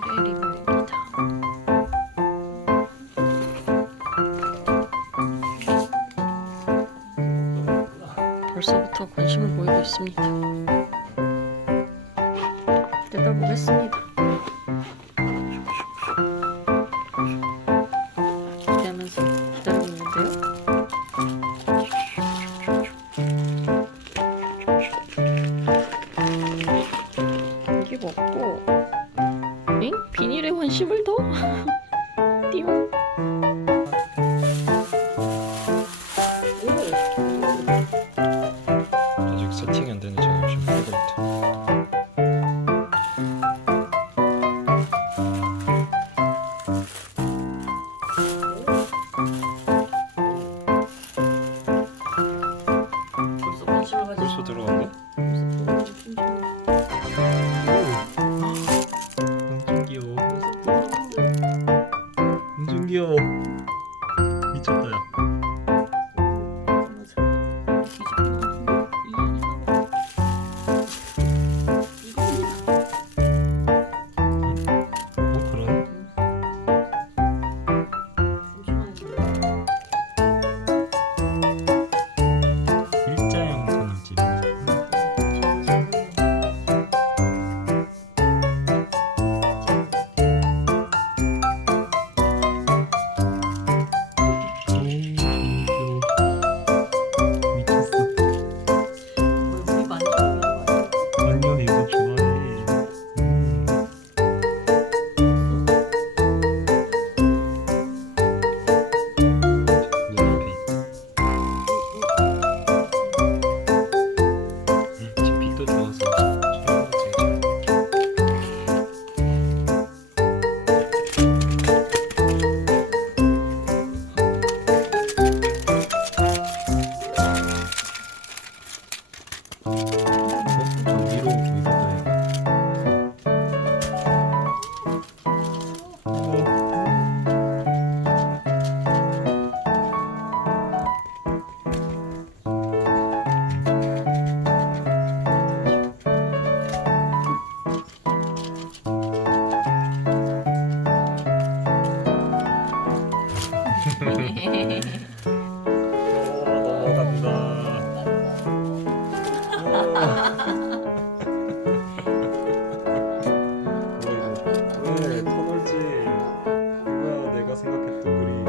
리뷰입니다. 벌써부터 관심을 보이고 있습니다. 뜯어보겠습니다. 띠용. 아직 세팅이 안 제가 지금 넘어간다. 왜 터널지 이거야 내가 생각했던 그림